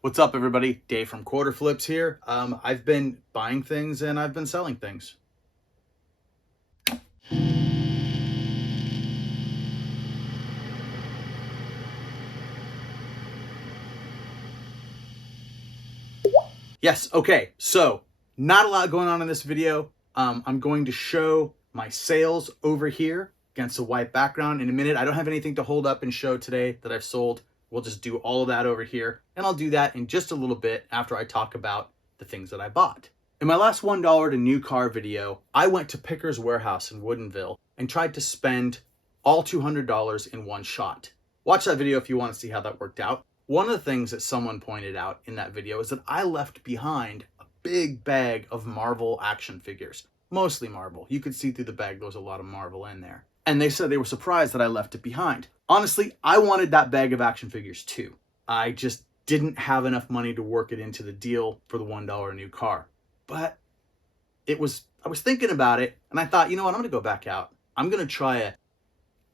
What's up, everybody? Dave from Quarter Flips here. I've been buying things and I've been selling things. Yes, okay, so not a lot going on in this video. I'm going to show my sales over here against a white background in a minute. I don't have anything to hold up and show today that I've sold. We'll just do all of that over here, and I'll do that in just a little bit after I talk about the things that I bought. In my last $1 to new car video, I went to Pickers Warehouse in Woodinville and tried to spend all $200 in one shot. Watch that video if you want to see how that worked out. One of the things that someone pointed out in that video is that I left behind a big bag of Marvel action figures, mostly Marvel. You could see through the bag there was a lot of Marvel in there. And they said they were surprised that I left it behind. Honestly, I wanted that bag of action figures too. I just didn't have enough money to work it into the deal for the $1 new car. But I was thinking about it, and I thought, you know what, I'm gonna go back out. I'm gonna try a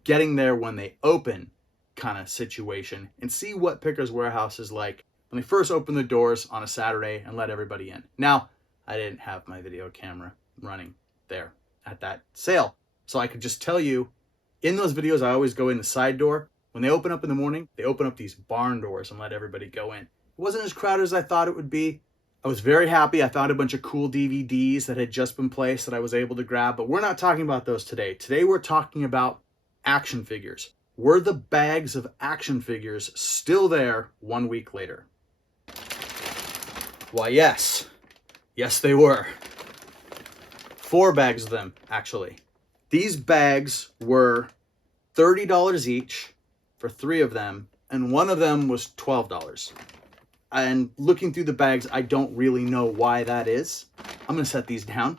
getting there when they open kind of situation and see what Pickers Warehouse is like when they first open the doors on a Saturday and let everybody in. Now, I didn't have my video camera running there at that sale, so I could just tell you, in those videos, I always go in the side door. When they open up in the morning, they open up these barn doors and let everybody go in. It wasn't as crowded as I thought it would be. I was very happy. I found a bunch of cool DVDs that had just been placed that I was able to grab, but we're not talking about those today. Today, we're talking about action figures. Were the bags of action figures still there 1 week later? Why, yes. Yes, they were. 4 bags of them, actually. These bags were $30 each for 3 of them, and one of them was $12. And looking through the bags, I don't really know why that is. I'm going to set these down.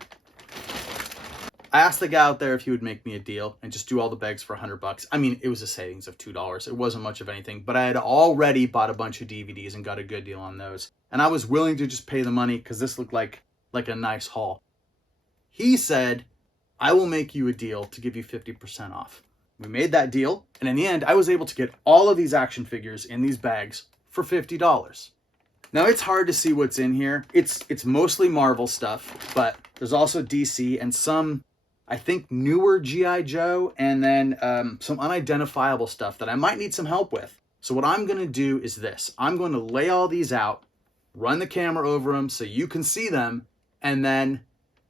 I asked the guy out there if he would make me a deal and just do all the bags for $100. I mean, it was a savings of $2. It wasn't much of anything, but I had already bought a bunch of DVDs and got a good deal on those. And I was willing to just pay the money because this looked like a nice haul. He said, I will make you a deal to give you 50% off. We made that deal, and in the end, I was able to get all of these action figures in these bags for $50. Now, it's hard to see what's in here. It's mostly Marvel stuff, but there's also DC and some, I think, newer G.I. Joe, and then some unidentifiable stuff that I might need some help with. So what I'm going to do is this. I'm going to lay all these out, run the camera over them so you can see them, and then,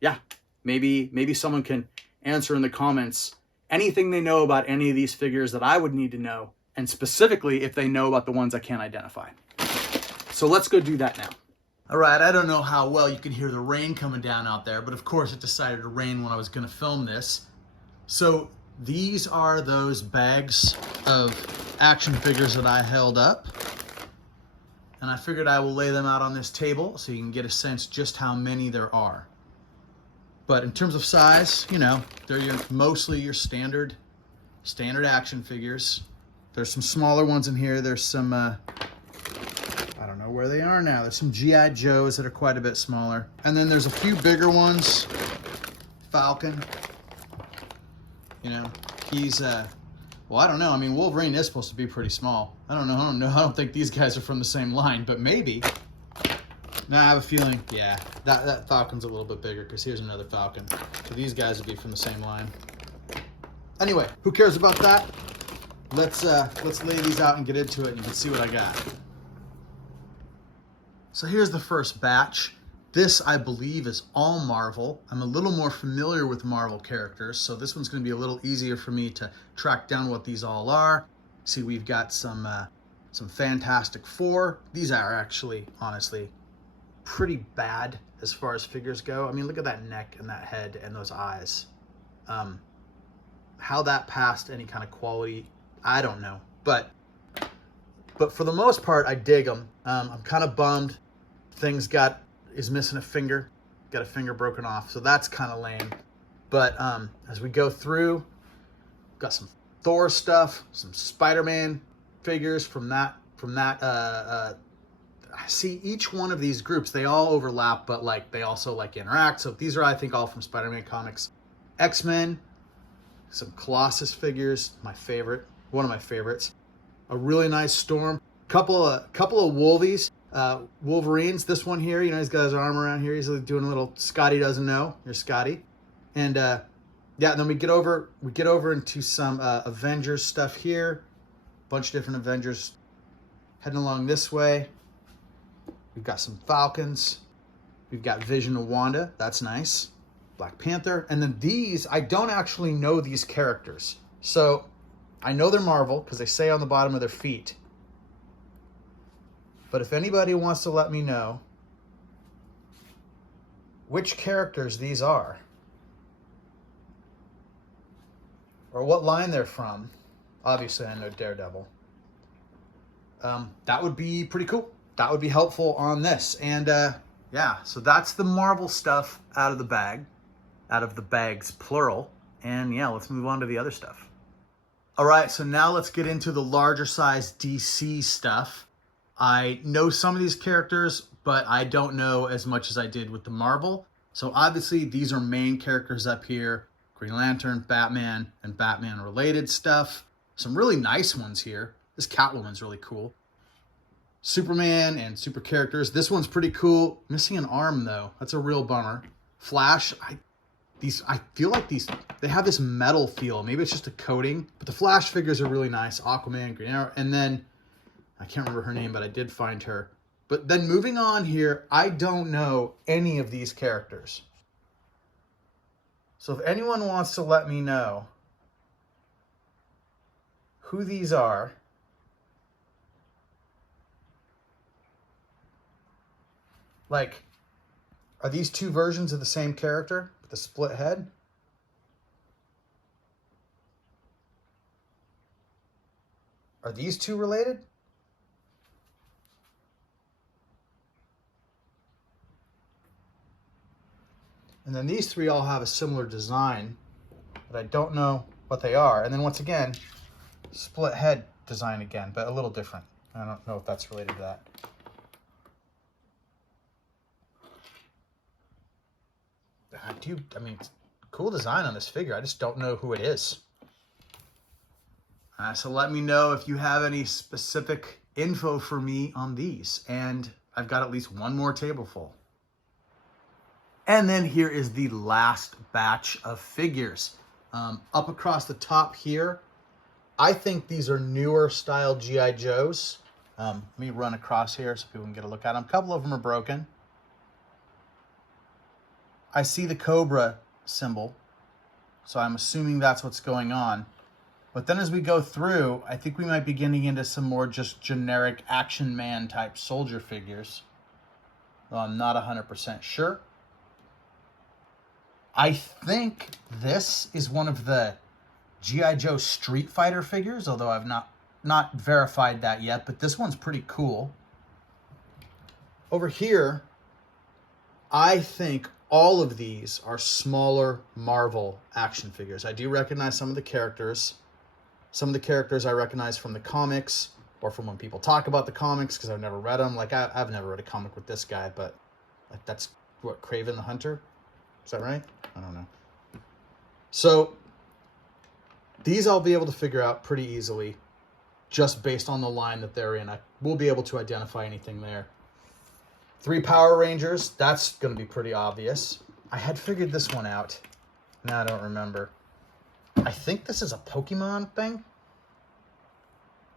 yeah, maybe someone can answer in the comments anything they know about any of these figures that I would need to know, and specifically if they know about the ones I can't identify. So let's go do that now. All right, I don't know how well you can hear the rain coming down out there, but of course it decided to rain when I was gonna film this. So these are those bags of action figures that I held up. And I figured I will lay them out on this table so you can get a sense just how many there are. But in terms of size, you know, they're mostly your standard action figures. There's some smaller ones in here. There's some, I don't know where they are now. There's some G.I. Joes that are quite a bit smaller. And then there's a few bigger ones. Falcon. You know, he's, well, I don't know. I mean, Wolverine is supposed to be pretty small. I don't know. I don't think these guys are from the same line, but maybe. Now I have a feeling, yeah, that Falcon's a little bit bigger because here's another Falcon. So these guys would be from the same line. Anyway, who cares about that? Let's lay these out and get into it and you can see what I got. So here's the first batch. This, I believe, is all Marvel. I'm a little more familiar with Marvel characters, so this one's gonna be a little easier for me to track down what these all are. See, we've got some Fantastic Four. These are actually, honestly, pretty bad as far as figures go. I mean, look at that neck and that head and those eyes. How that passed any kind of quality, I don't know. But for the most part, I dig them. I'm kind of bummed. Things is missing a finger. Got a finger broken off, so that's kind of lame. But as we go through, got some Thor stuff, some Spider-Man figures from that. I see each one of these groups, they all overlap, but like they also like interact. So these are, I think, all from Spider-Man comics. X-Men, some Colossus figures, my favorite, one of my favorites. A really nice Storm, couple of Wolvies. Wolverines. This one here, you know, he's got his arm around here. He's doing a little Scotty doesn't know. Here's Scotty. And yeah, and then we get over into some Avengers stuff here. Bunch of different Avengers heading along this way. We've got some Falcons. We've got Vision and Wanda. That's nice. Black Panther. And then these, I don't actually know these characters. So I know they're Marvel because they say on the bottom of their feet. But if anybody wants to let me know which characters these are, or what line they're from, obviously I know Daredevil, that would be pretty cool. That would be helpful on this. And yeah, so that's the Marvel stuff out of the bag, out of the bags, plural. And yeah, let's move on to the other stuff. All right, so now let's get into the larger size DC stuff. I know some of these characters, but I don't know as much as I did with the Marvel. So obviously these are main characters up here. Green Lantern, Batman, and Batman related stuff. Some really nice ones here. This Catwoman's really cool. Superman and super characters. This one's pretty cool. Missing an arm though. That's a real bummer. Flash. I feel like they have this metal feel. Maybe it's just a coating, but the Flash figures are really nice. Aquaman, Green Arrow, and then I can't remember her name, but I did find her. But then moving on here, I don't know any of these characters. So if anyone wants to let me know who these are, like, are these two versions of the same character with a split head? Are these two related? And then these three all have a similar design, but I don't know what they are. And then once again, split head design again, but a little different. I don't know if that's related to that. I mean, cool design on this figure. I just don't know who it is. So let me know if you have any specific info for me on these. And I've got at least one more table full. And then here is the last batch of figures. Up across the top here, I think these are newer style G.I. Joes. Let me run across here so people can get a look at them. A couple of them are broken. I see the Cobra symbol, so I'm assuming that's what's going on. But then as we go through, I think we might be getting into some more just generic Action Man type soldier figures. Though I'm not 100% sure. I think this is one of the G.I. Joe Street Fighter figures, although I've not verified that yet, but this one's pretty cool. Over here, I think all of these are smaller Marvel action figures. I do recognize some of the characters. Some of the characters I recognize from the comics or from when people talk about the comics because I've never read them. Like, I've never read a comic with this guy, but like that's what, Kraven the Hunter? Is that right? I don't know. So these I'll be able to figure out pretty easily just based on the line that they're in. I will be able to identify anything there. 3 Power Rangers, that's going to be pretty obvious. I had figured this one out. Now I don't remember. I think this is a Pokemon thing.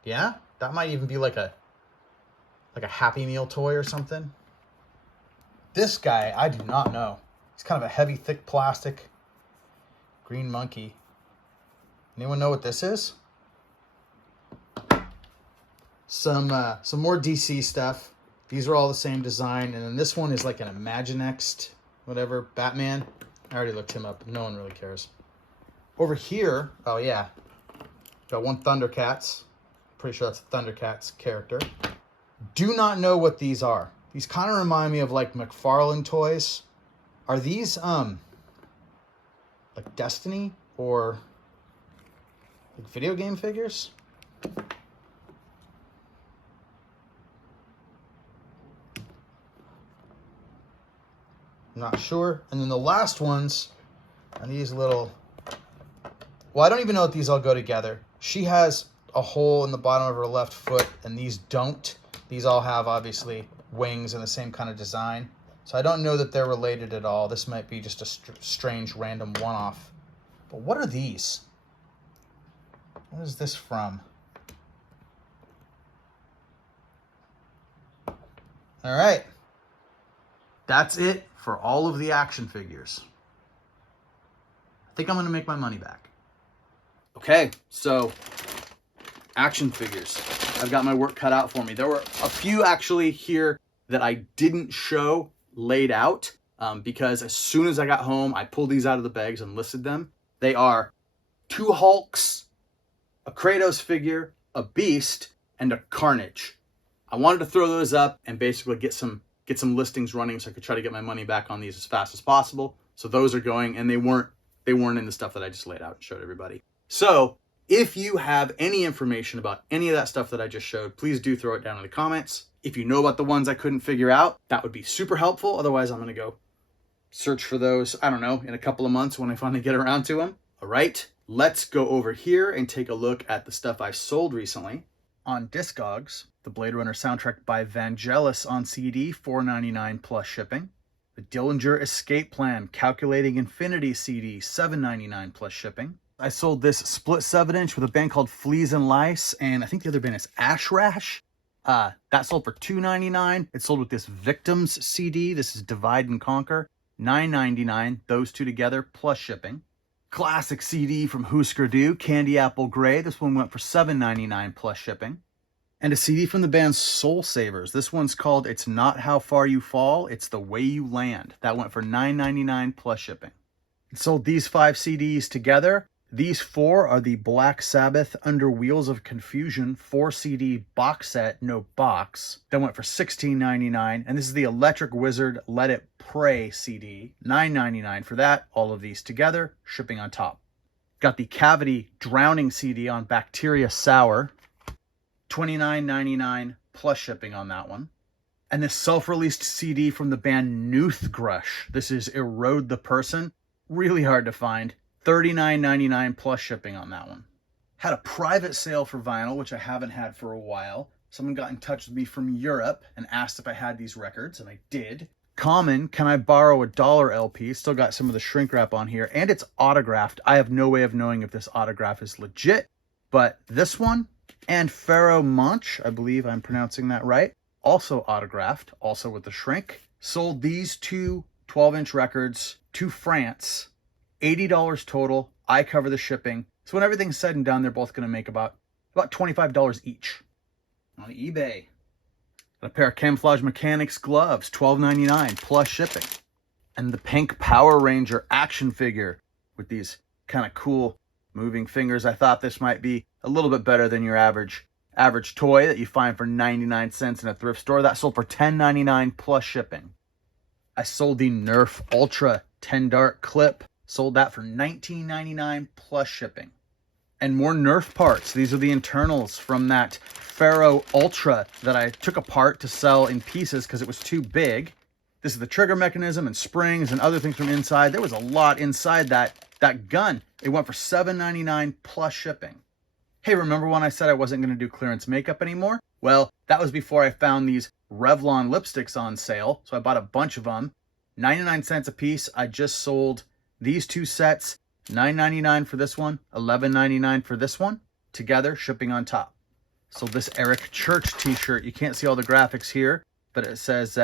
Yeah? That might even be like a Happy Meal toy or something. This guy, I do not know. It's kind of a heavy, thick plastic green monkey. Anyone know what this is? Some more DC stuff. These are all the same design. And then this one is like an Imaginext, whatever, Batman. I already looked him up. No one really cares. Over here, oh yeah, got one Thundercats. Pretty sure that's a Thundercats character. Do not know what these are. These kind of remind me of like McFarlane toys. Are these like Destiny or like video game figures? I'm not sure. And then the last ones are these little... Well, I don't even know if these all go together. She has a hole in the bottom of her left foot, and these don't. These all have, obviously, wings and the same kind of design. So I don't know that they're related at all. This might be just a strange random one-off. But what are these? What is this from? All right. That's it for all of the action figures. I think I'm going to make my money back. Okay, so action figures. I've got my work cut out for me. There were a few actually here that I didn't show laid out because as soon as I got home, I pulled these out of the bags and listed them. They are 2 Hulks, a Kratos figure, a Beast, and a Carnage. I wanted to throw those up and basically get some listings running so I could try to get my money back on these as fast as possible. So those are going, and they weren't in the stuff that I just laid out and showed everybody. So if you have any information about any of that stuff that I just showed, please do throw it down in the comments. If you know about the ones I couldn't figure out, that would be super helpful. Otherwise, I'm going to go search for those, I don't know, in a couple of months when I finally get around to them. All right, let's go over here and take a look at the stuff I've sold recently. On Discogs, the Blade Runner soundtrack by Vangelis on CD, $4.99 plus shipping. The Dillinger Escape Plan Calculating Infinity CD, $7.99 plus shipping. I sold this split 7-inch with a band called Fleas and Lice, and I think the other band is Ash Rash. That sold for $2.99. It sold with this Victims CD. This is Divide and Conquer, $9.99. Those two together plus shipping. Classic CD from Husker Du, Candy Apple Grey. This one went for $7.99 plus shipping. And a CD from the band Soul Savers. This one's called It's Not How Far You Fall, It's the Way You Land. That went for $9.99 plus shipping. It sold these 5 CDs together. These 4 are the Black Sabbath Under Wheels of Confusion 4 CD box set, no box. That went for $16.99. And this is the Electric Wizard Let It Pray CD, $9.99 for that. All of these together, shipping on top. Got the Cavity Drowning CD on Bacteria Sour, $29.99 plus shipping on that one. And this self-released CD from the band Noothgrush. This is Erode the Person. Really hard to find. $39.99 plus shipping on that one. Had a private sale for vinyl, which I haven't had for a while. Someone got in touch with me from Europe and asked if I had these records, and I did. Common, Can I Borrow a $1 LP? Still got some of the shrink wrap on here, and it's autographed. I have no way of knowing if this autograph is legit, but this one and Pharaoh Monch, I believe I'm pronouncing that right, also autographed, also with the shrink. Sold these 2 12-inch records to France. $80 total. I cover the shipping. So when everything's said and done, they're both going to make about $25 each. On eBay, got a pair of Camouflage Mechanics gloves, $12.99 plus shipping. And the pink Power Ranger action figure with these kind of cool moving fingers. I thought this might be a little bit better than your average toy that you find for 99 cents in a thrift store. That sold for $10.99 plus shipping. I sold the Nerf Ultra 10 dart clip. Sold that for $19.99 plus shipping. And more Nerf parts. These are the internals from that Pharaoh Ultra that I took apart to sell in pieces because it was too big. This is the trigger mechanism and springs and other things from inside. There was a lot inside that gun. It went for $7.99 plus shipping. Hey, remember when I said I wasn't going to do clearance makeup anymore? Well, that was before I found these Revlon lipsticks on sale. So I bought a bunch of them. 99 cents a piece. I just sold these 2 sets, $9.99 for this one, $11.99 for this one, together, shipping on top. So this Eric Church t-shirt, you can't see all the graphics here, but it says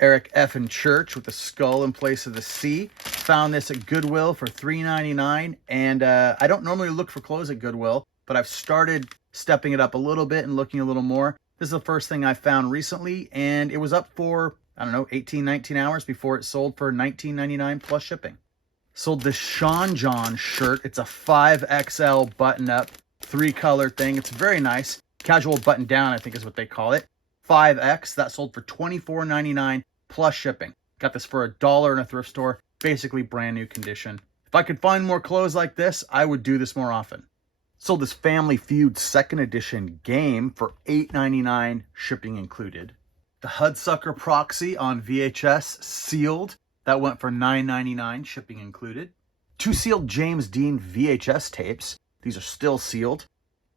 Eric F. in Church with the skull in place of the C. Found this at Goodwill for $3.99, and I don't normally look for clothes at Goodwill, but I've started stepping it up a little bit and looking a little more. This is the first thing I found recently, and it was up for, I don't know, 18, 19 hours before it sold for $19.99 plus shipping. Sold this Sean John shirt. It's a 5XL button-up, 3-color thing. It's very nice. Casual button-down, I think is what they call it. 5X. That sold for $24.99 plus shipping. Got this for $1 in a thrift store. Basically brand new condition. If I could find more clothes like this, I would do this more often. Sold this Family Feud 2nd edition game for $8.99, shipping included. The Hudsucker Proxy on VHS, sealed. That went for $9.99, shipping included. 2 sealed James Dean VHS tapes. These are still sealed.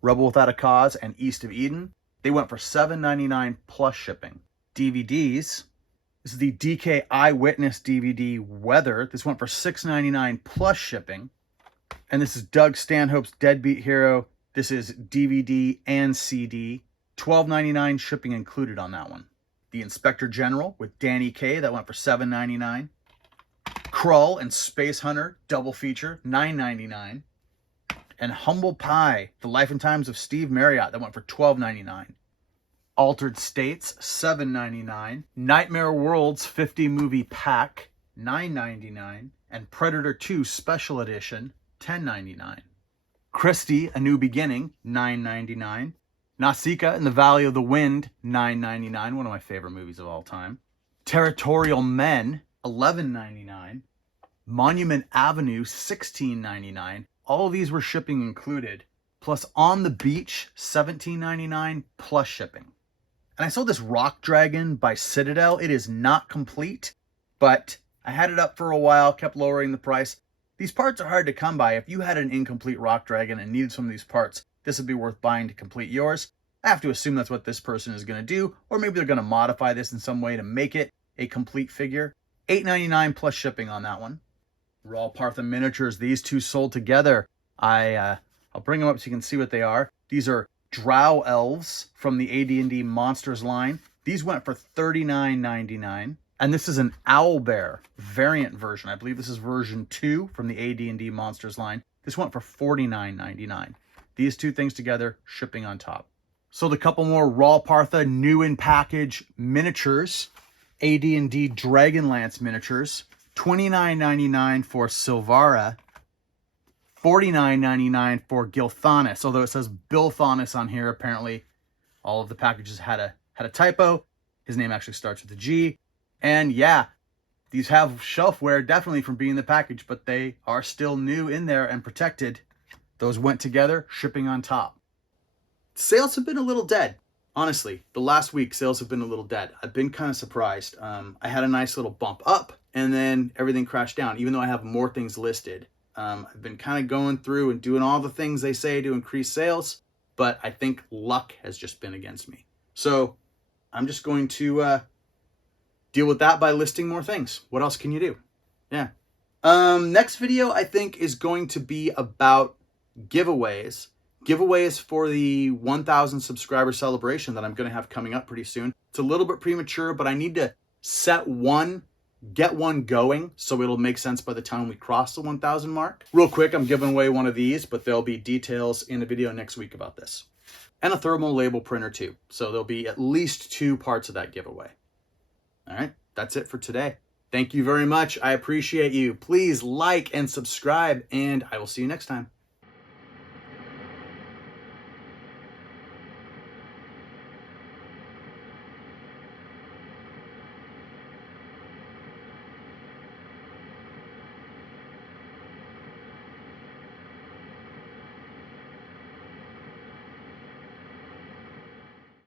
Rebel Without a Cause and East of Eden. They went for $7.99 plus shipping. DVDs. This is the DK Eyewitness DVD Weather. This went for $6.99 plus shipping. And this is Doug Stanhope's Deadbeat Hero. This is DVD and CD. $12.99 shipping included on that one. The Inspector General with Danny Kaye. That went for $7.99. Krull and Space Hunter double feature, $9.99. And Humble Pie, The Life and Times of Steve Marriott. That went for $12.99. Altered States, $7.99. Nightmare Worlds 50 movie pack, $9.99. And Predator 2 Special Edition, $10.99. Christie, A New Beginning, $9.99. Nausicaa and the Valley of the Wind, $9.99. One of my favorite movies of all time. Territorial Men, $11.99. Monument Avenue, $16.99. All of these were shipping included. Plus On the Beach, $17.99 plus shipping. And I saw this Rock Dragon by Citadel. It is not complete, but I had it up for a while, kept lowering the price. These parts are hard to come by. If you had an incomplete Rock Dragon and needed some of these parts, this would be worth buying to complete yours. I have to assume that's what this person is going to do, or maybe they're going to modify this in some way to make it a complete figure. $8.99 plus shipping on that one. Raw Partha Miniatures. These two sold together. I'll bring them up so you can see what they are. These are Drow Elves from the AD&D Monsters line. These went for $39.99. And this is an Owlbear variant version. I believe this is version 2 from the AD&D Monsters line. This went for $49.99. These two things together, shipping on top. Sold a couple more Raw Partha new in package miniatures. AD&D Dragonlance miniatures. $29.99 for Silvara. $49.99 for Gilthanis. Although it says Bilthanis on here, apparently all of the packages had a typo. His name actually starts with a G. And yeah, these have shelf wear definitely from being in the package, but they are still new in there and protected. Those went together, shipping on top. Sales have been a little dead. Honestly, the last week, sales have been a little dead. I've been kind of surprised. I had a nice little bump up, and then everything crashed down, even though I have more things listed. I've been kind of going through and doing all the things they say to increase sales, but I think luck has just been against me. So I'm just going to deal with that by listing more things. What else can you do? Yeah. Next video, I think, is going to be about giveaways. Giveaways for the 1,000 subscriber celebration that I'm going to have coming up pretty soon. It's a little bit premature, but I need to set one, get one going, so it'll make sense by the time we cross the 1,000 mark. Real quick, I'm giving away one of these, but there'll be details in the video next week about this. And a thermal label printer too. So there'll be at least 2 parts of that giveaway. All right, that's it for today. Thank you very much. I appreciate you. Please like and subscribe, and I will see you next time.